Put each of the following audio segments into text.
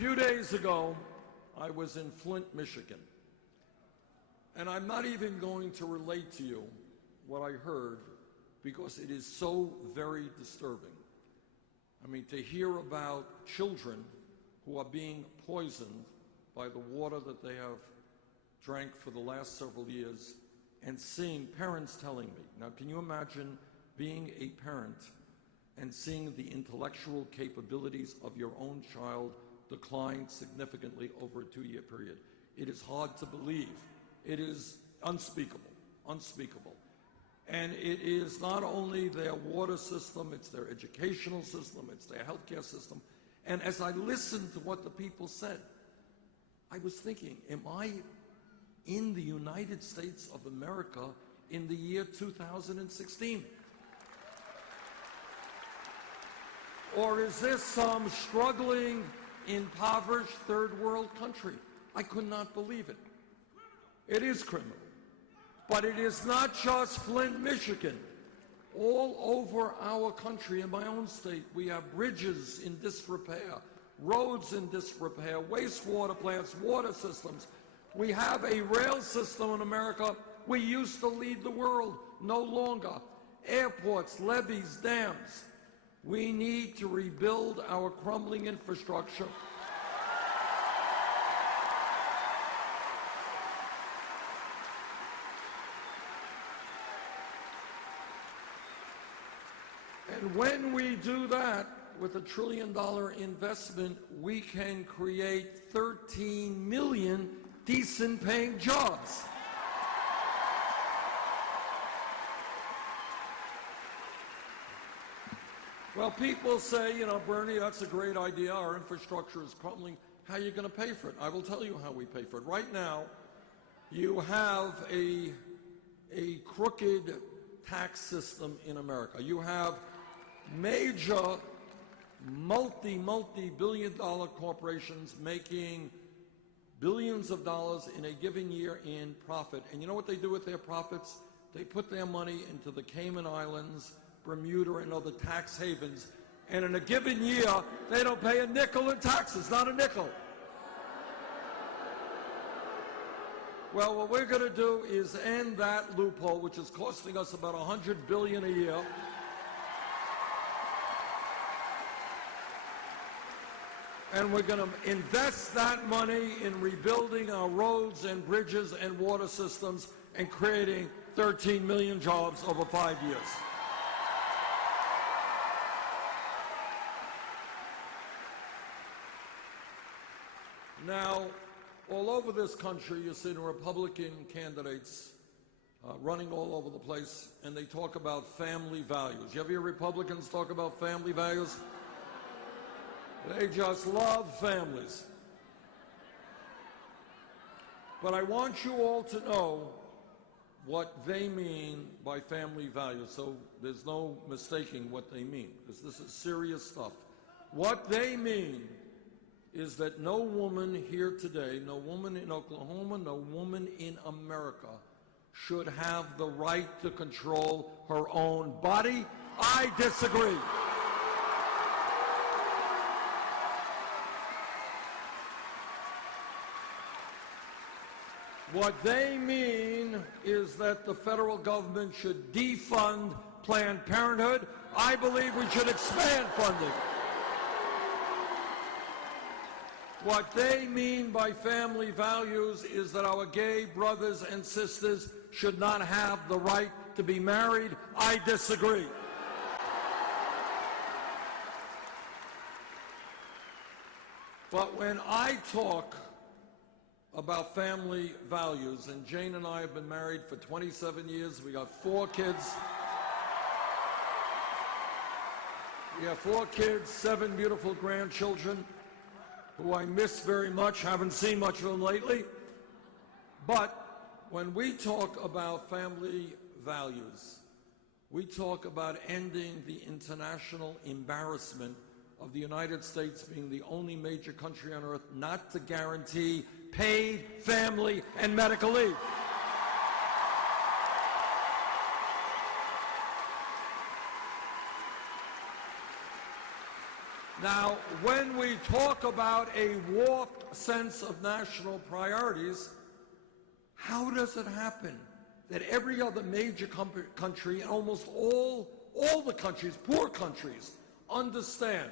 few days ago, I was in Flint, Michigan, and I'm not even going to relate to you what I heard because it is so very disturbing. I mean, to hear about children who are being poisoned by the water that they have drank for the last several years, and seeing parents telling me, now can you imagine being a parent and seeing the intellectual capabilities of your own child decline significantly over a 2-year period? It is hard to believe. It is unspeakable, unspeakable. And it is not only their water system, it's their educational system, it's their healthcare system. And as I listened to what the people said, I was thinking, am I in the United States of America in the year 2016? Or is this some struggling, impoverished third world country? I could not believe it. It is criminal. But it is not just Flint, Michigan. All over our country, in my own state, we have bridges in disrepair, roads in disrepair, wastewater plants, water systems. We have a rail system in America. We used to lead the world, no longer. Airports, levees, dams. We need to rebuild our crumbling infrastructure. And when we do that, with $1 trillion investment, we can create 13 million decent-paying jobs. Well, people say, you know, Bernie, that's a great idea. Our infrastructure is crumbling. How are you going to pay for it? I will tell you how we pay for it. Right now, you have a crooked tax system in America. You have major multi-billion-dollar corporations making billions of dollars in a given year in profit. And you know what they do with their profits? They put their money into the Cayman Islands, Bermuda, and other tax havens. And in a given year, they don't pay a nickel in taxes, not a nickel. Well, what we're going to do is end that loophole, which is costing us about $100 billion a year. And we're going to invest that money in rebuilding our roads and bridges and water systems and creating 13 million jobs over 5 years. Now, all over this country, you're seeing Republican candidates running all over the place, and they talk about family values. You ever hear Republicans talk about family values? They just love families. But I want you all to know what they mean by family values, so there's no mistaking what they mean, because this is serious stuff. What they mean is that no woman here today, no woman in Oklahoma, no woman in America should have the right to control her own body. I disagree. What they mean is that the federal government should defund Planned Parenthood. I believe we should expand funding. What they mean by family values is that our gay brothers and sisters should not have the right to be married. I disagree. But when I talk about family values, and Jane and I have been married for 27 years. We got 4 kids. We have 4 kids, 7 beautiful grandchildren who I miss very much. Haven't seen much of them lately. But when we talk about family values, we talk about ending the international embarrassment of the United States being the only major country on earth not to guarantee paid family and medical leave. Now, when we talk about a warped sense of national priorities, how does it happen that every other major country and almost all the countries, poor countries, understand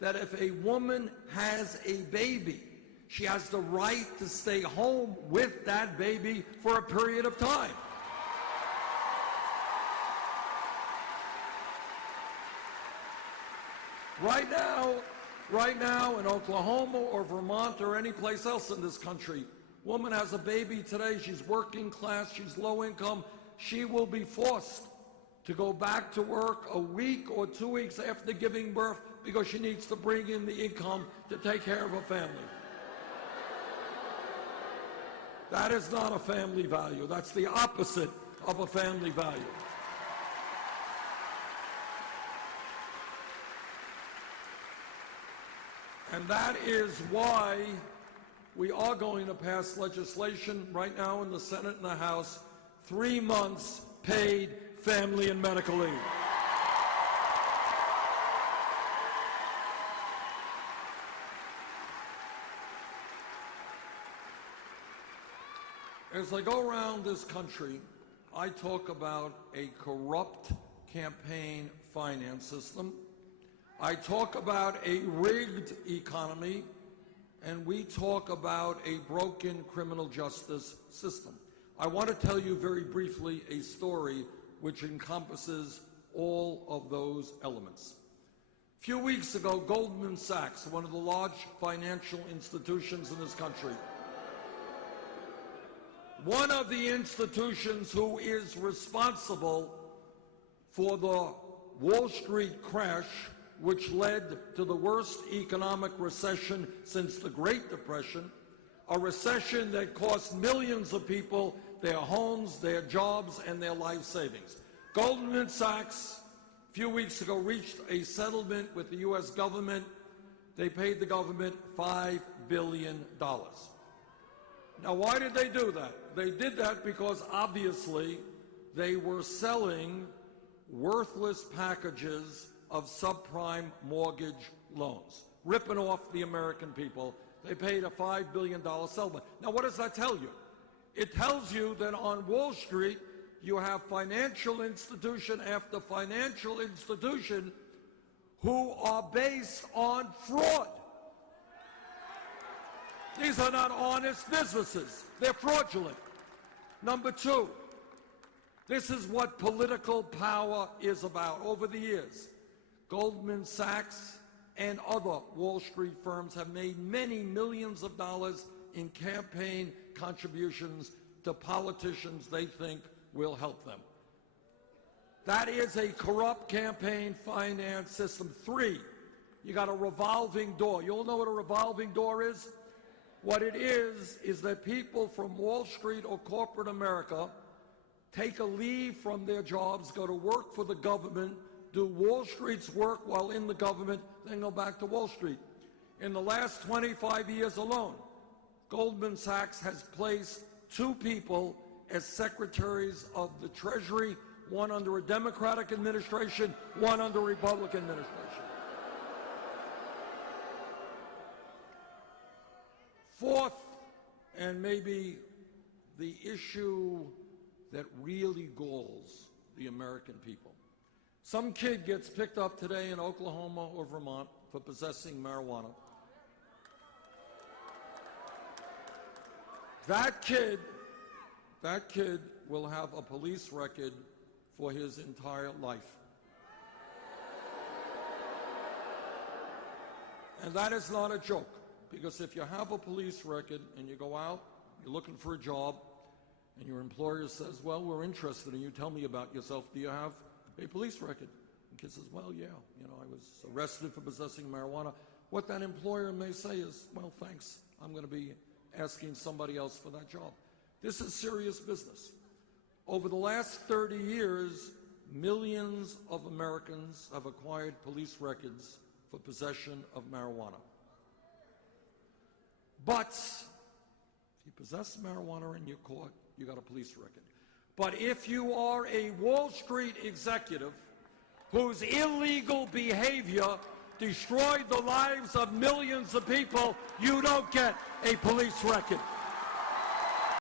that if a woman has a baby, she has the right to stay home with that baby for a period of time? Right now in Oklahoma or Vermont or any place else in this country, woman has a baby today, she's working class, she's low income, she will be forced to go back to work a week or 2 weeks after giving birth because she needs to bring in the income to take care of her family. That is not a family value. That's the opposite of a family value. And that is why we are going to pass legislation right now in the Senate and the House, 3 months paid family and medical leave. As I go around this country, I talk about a corrupt campaign finance system. I talk about a rigged economy, and we talk about a broken criminal justice system. I want to tell you very briefly a story which encompasses all of those elements. A few weeks ago, Goldman Sachs, one of the large financial institutions in this country, one of the institutions who is responsible for the Wall Street crash, which led to the worst economic recession since the Great Depression, a recession that cost millions of people their homes, their jobs, and their life savings. Goldman Sachs, a few weeks ago, reached a settlement with the U.S. government. They paid the government $5 billion. Now, why did they do that? They did that because, obviously, they were selling worthless packages of subprime mortgage loans, ripping off the American people. They paid a $5 billion settlement. Now, what does that tell you? It tells you that on Wall Street, you have financial institution after financial institution who are based on fraud. These are not honest businesses. They're fraudulent. Number two, this is what political power is about. Over the years, Goldman Sachs and other Wall Street firms have made many millions of dollars in campaign contributions to politicians they think will help them. That is a corrupt campaign finance system. Three, you got a revolving door. You all know what a revolving door is? What it is that people from Wall Street or corporate America take a leave from their jobs, go to work for the government, do Wall Street's work while in the government, then go back to Wall Street. In the last 25 years alone, Goldman Sachs has placed 2 people as secretaries of the Treasury, one under a Democratic administration, one under a Republican administration. Fourth, and maybe the issue that really galls the American people. Some kid gets picked up today in Oklahoma or Vermont for possessing marijuana. That kid will have a police record for his entire life. And that is not a joke, because if you have a police record and you go out, you're looking for a job, and your employer says, well, we're interested in you, tell me about yourself, do you have a police record? The kid says, well, yeah, I was arrested for possessing marijuana. What that employer may say is, well, thanks, I'm going to be asking somebody else for that job. This is serious business. Over the last 30 years, millions of Americans have acquired police records for possession of marijuana. But if you possess marijuana and you're caught, you got a police record. But if you are a Wall Street executive whose illegal behavior destroyed the lives of millions of people, you don't get a police record.